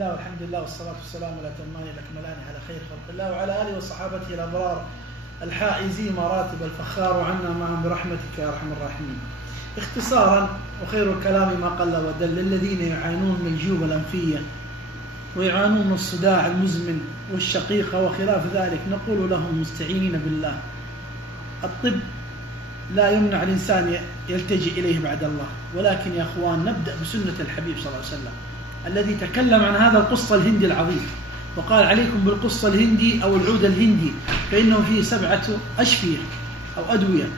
الله والحمد لله والصلاة والسلام الأتمان الأكملان على خير خلق الله وعلى آله وصحابته الأبرار الحائزين مراتب الفخار، وعنا معهم برحمتك يا أرحم الراحمين. اختصارا، وخير الكلام ما قل ودل، للذين يعانون من الجيوب الأنفية ويعانون من الصداع المزمن والشقيقة وخلاف ذلك، نقول لهم مستعينين بالله. الطب لا يمنع الإنسان يلتجئ إليه بعد الله، ولكن يا أخوان نبدأ بسنة الحبيب صلى الله عليه وسلم الذي تكلم عن هذا القصة الهندي العظيم، وقال عليكم بالقصة الهندي أو العود الهندي، فإنه فيه 7 أشفية أو أدوية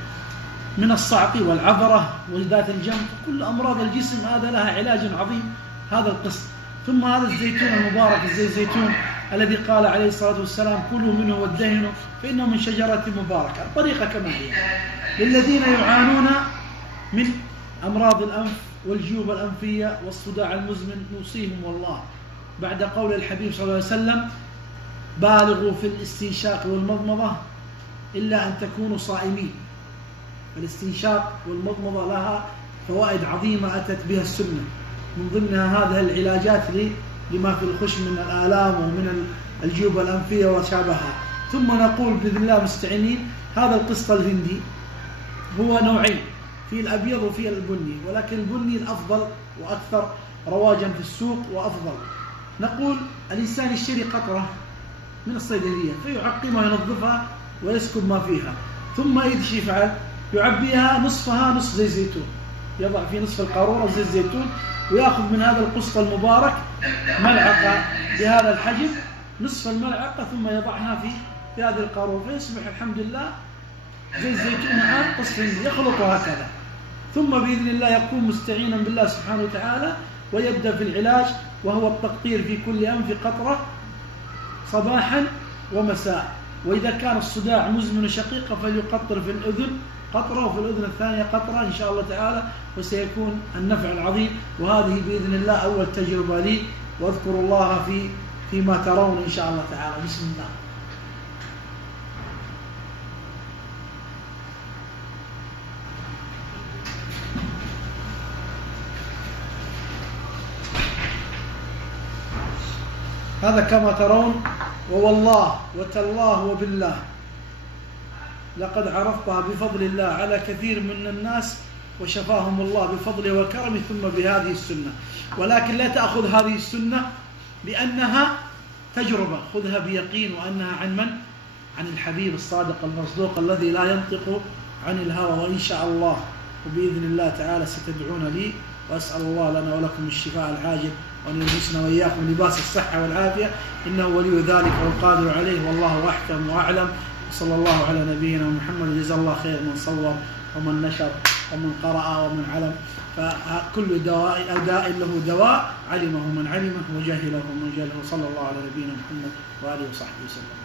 من الصعق والعذرة وذات الجنب، كل أمراض الجسم هذا لها علاج عظيم هذا القصة. ثم هذا الزيتون المبارك، الزيتون الذي قال عليه الصلاة والسلام كلوا منه وادهنوا فإنه من شجرة مباركة. الطريقة كما هي للذين يعانون من أمراض الأنف والجيوب الأنفية والصداع المزمن، نوصيهم والله بعد قول الحبيب صلى الله عليه وسلم بالغوا في الاستنشاق والمضمضة إلا أن تكونوا صائمين. الاستنشاق والمضمضة لها فوائد عظيمة أتت بها السنة، من ضمنها هذه العلاجات لما في الخش من الآلام ومن الجيوب الأنفية وشابهها. ثم نقول بإذن الله مستعينين، هذا القسط الهندي هو نوعين، في الأبيض وفي البني، ولكن البني الأفضل وأكثر رواجا في السوق وأفضل. نقول الإنسان يشتري قطرة من الصيدلية فيعقمها وينظفها ويسكب ما فيها، ثم ايش يفعل؟ يعبيها نصفها نصف زيت زيتون، يضع في نصف القارورة زيت زيتون، ويأخذ من هذا القسط المبارك ملعقة بهذا الحجم، نصف الملعقة، ثم يضعها في هذه القارورة، فيصبح الحمد لله زيت زيتون مع قسط يخلطه هكذا. ثم بإذن الله يكون مستعينا بالله سبحانه وتعالى ويبدأ في العلاج، وهو التقطير في كل أنف قطرة صباحا ومساء. وإذا كان الصداع مزمن شقيقة فليقطر في الأذن قطرة وفي الأذن الثانية قطرة إن شاء الله تعالى، وسيكون النفع العظيم. وهذه بإذن الله أول تجربة لي، واذكروا الله فيما ترون إن شاء الله تعالى. بسم الله. هذا كما ترون، ووالله وتالله وبالله لقد عرفتها بفضل الله على كثير من الناس وشفاهم الله بفضله وكرمه، ثم بهذه السنة. ولكن لا تأخذ هذه السنة بأنها تجربة، خذها بيقين وأنها عن من؟ عن الحبيب الصادق المصدوق الذي لا ينطق عن الهوى. وإن شاء الله وبإذن الله تعالى ستدعون لي، وأسأل الله لنا ولكم الشفاء العاجل، وأن يلبسنا وإياكم لباس الصحة والعافية، إنه ولي ذلك والقادر عليه، والله أحكم وأعلم. صلى الله على نبينا محمد. جزا الله خير من صور ومن نشر ومن قرأ ومن علم، فكل داء له دواء علمه من علمه وجهله من جهله. صلى الله على نبينا محمد وآله وصحبه وسلم.